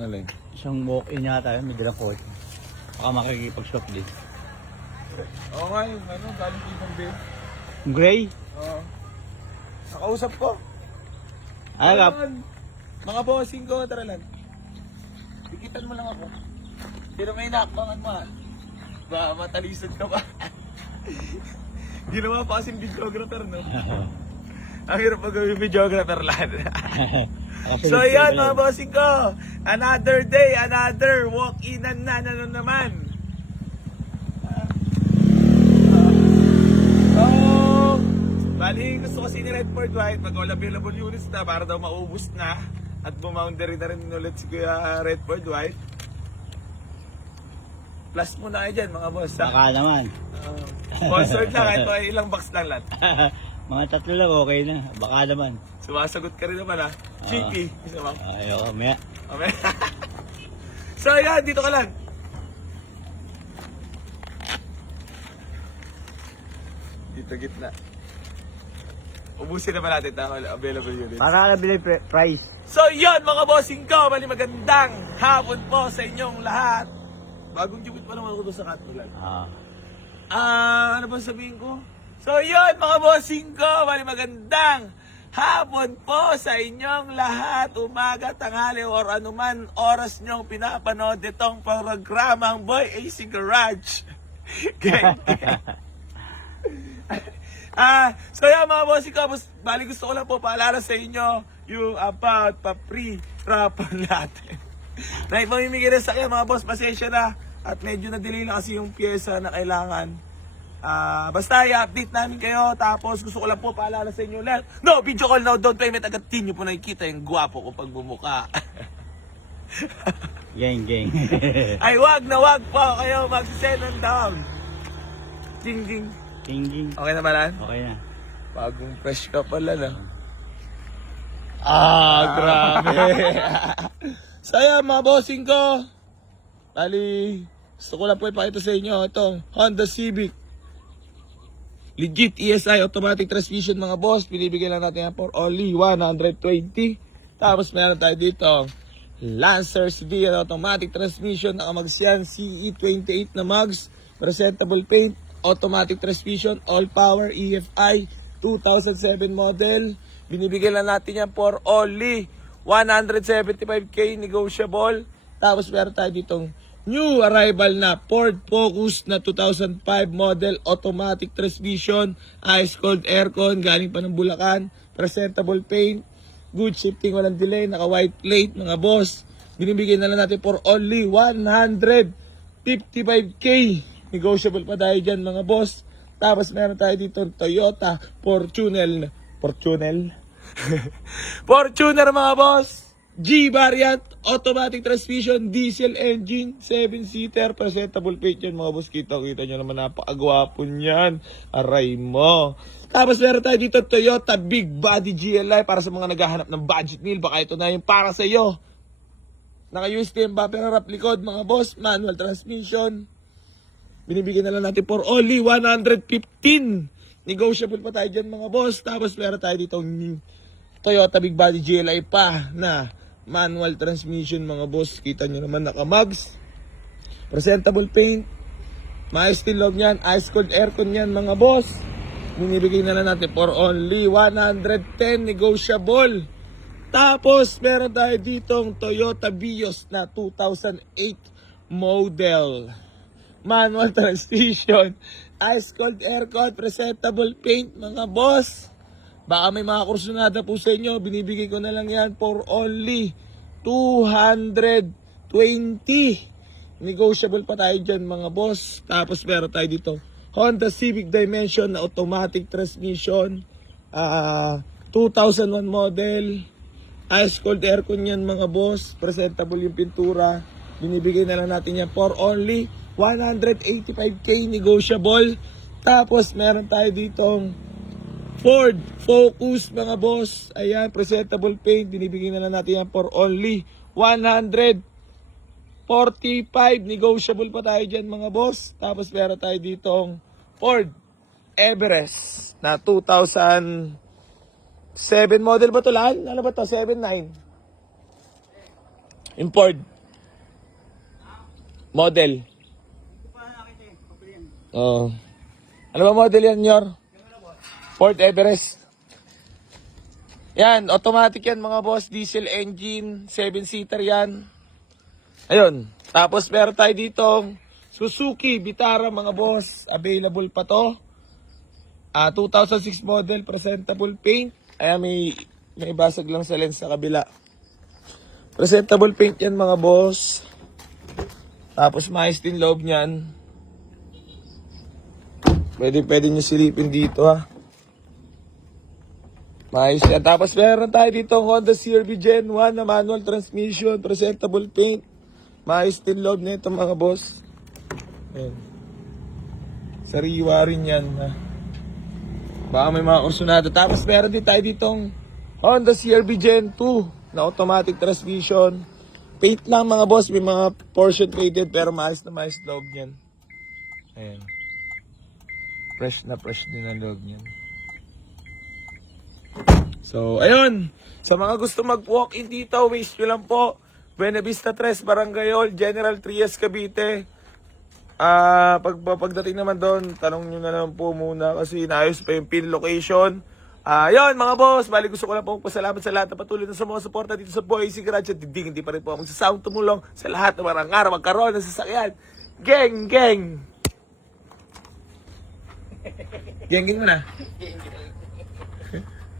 Alin? Isang walk-in yata yun, may dalang kotse. Baka makikipag-shop din. Oo nga yung ano, galing ibang din. Gray? Oo. Nakausap ko. Ay, kap. Mga bossing ko, tara lang. Dikitan mo lang ako. Pero may nakbangan mo ha. Ba, matalisod ka ba? Ginawa pa kasing videographer, no? Ang hirap mag-gawin videographer lahat. So yan mga bossing ko, another day, another walk-inan na naman. So, bali gusto kasi ni Redford White, pag all available units na para daw maubos na at bumoundary na rin ulit si Kuya Redford White. Plus muna kayo dyan mga boss ha? Baka naman. Sponsored lang, kahit mga ilang box lang lahat. Mga tatlo lang, okay na. Baka naman. Sumasagot ka rin naman ha. Cheeky. Isa bang? Ayoko, maya. Okay. So yan, dito ka lang. Dito gitna. Ubusin naman natin ang available units. Para nabili price. So yan mga bossing ko, bali magandang hapon po sa inyong lahat. Bagong jubit pa naman ako doon sa Katulan. Ano ba sabihin ko? So yun mga bossing ko, bali magandang hapon po sa inyong lahat, umaga, tanghali, or anuman oras nyong pinapanood itong programang Boy AC Garage. So yan mga bossing ko, bali gusto ko lang po paalala sa inyo yung about pa-free raffle natin. Na ipamimigay na sa kanya mga boss, pasensya na. At medyo na-delay na kasi yung pyesa na kailangan. Basta i-update namin kayo. Tapos gusto ko lang po paalala sa inyo lahat. No, video call now, don't payment. Agad din nyo po nakikita yung gwapo ko pag bumuka. Gang. Ay wag na wag po kayo mag-send and down. Ding ding. Ging. Okay na ba lan? Okay na. Bagong fresh ka pala na. Grabe. So yan mga bossing ko. Bali, gusto ko lang po ipakita sa inyo itong Honda Civic. Legit ESI automatic transmission mga boss. Binibigyan lang natin yan for only 120. Tapos meron tayo dito Lancer CDL automatic transmission. Nakamags yan, CE28 na mags. Presentable paint, automatic transmission, all power EFI 2007 model. Binibigyan lang natin yan for only 175k negotiable. Tapos meron tayo ditong new arrival na Ford Focus na 2005 model, automatic transmission, ice cold aircon, galing pa ng Bulacan, presentable paint, good shifting, walang delay, naka white plate mga boss. Binibigyan na lang natin for only 155k. Negotiable pa tayo dyan mga boss. Tapos meron tayo dito Toyota Fortuner mga boss. G variant, automatic transmission, diesel engine, 7-seater, presentable paint yan mga boss. Kita nyo naman, napakagwapo niyan. Aray mo. Tapos meron tayo dito Toyota Big Body GLI para sa mga naghahanap ng budget meal. Baka ito na yung para sa iyo. Naka-USD bumper harap likod mga boss, manual transmission. Binibigyan na lang natin for only 115. Negotiable pa tayo dyan mga boss. Tapos meron tayo dito Toyota Big Body GLI pa na manual transmission mga boss. Kita nyo naman, naka-mugs, presentable paint, maayos din loob nyan, ice cold aircon yan mga boss. Binibigay na lang natin for only 110 negotiable. Tapos meron tayo ditong Toyota Vios na 2008 model, manual transmission, ice cold aircon, presentable paint mga boss. Baka may mga kursunada po sa inyo, binibigay ko na lang yan for only 220. Negotiable pa tayo dyan mga boss. Tapos meron tayo dito Honda Civic Dimension na automatic transmission, 2001 model, ice cold aircon yan mga boss, presentable yung pintura. Binibigay na lang natin yan for only 185k negotiable. Tapos meron tayo ditong Ford Focus mga boss. Ayan, presentable paint. Binibigyan na lang natin yan for only 145. Negotiable pa tayo dyan mga boss. Tapos meron tayo ditong Ford Everest na 2007 model ba ito lan? Ano ba ito? 7.9? Import. Model. Oo. Ano ba model yan, Nyor? Ford Everest. Yan, automatic yan mga boss. Diesel engine, 7-seater yan. Ayun. Tapos meron tayo dito Suzuki Vitara mga boss. Available pa to. 2006 model, presentable paint. Ayan, may basag lang sa lens sa kabila. Presentable paint yan mga boss. Tapos maayos din loob niyan. Pwede nyo silipin dito ha. Maayos yan. Tapos meron tayo dito Honda CR-V Gen 1 na manual transmission, presentable paint. Maayos din loob nito mga boss. Ayan. Sariwa rin yan ha. Baka may mga kursunado. Tapos meron din tayo ditong Honda CR-V Gen 2 na automatic transmission. Paint lang mga boss. May mga portion traded pero maayos na maayos loob niyan. Ayan. Fresh na fresh din ang loob niyan. So, ayun. Sa mga gusto mag-walk-in dito, waste nyo lang po. Buena Vista 3, Barangay Hall, General Trias, Cavite. Pagdating naman doon, tanong nyo na lang po muna kasi naayos pa yung pin location. Ayun mga boss, bali gusto ko lang po pasalamat sa lahat na patuloy na sa mga suporta dito sa Boy AC Garage at hindi pa rin po ako sa sound tumulong sa lahat na marang magkaroon ng sasakyan. Geng, geng! Geng, geng mo na.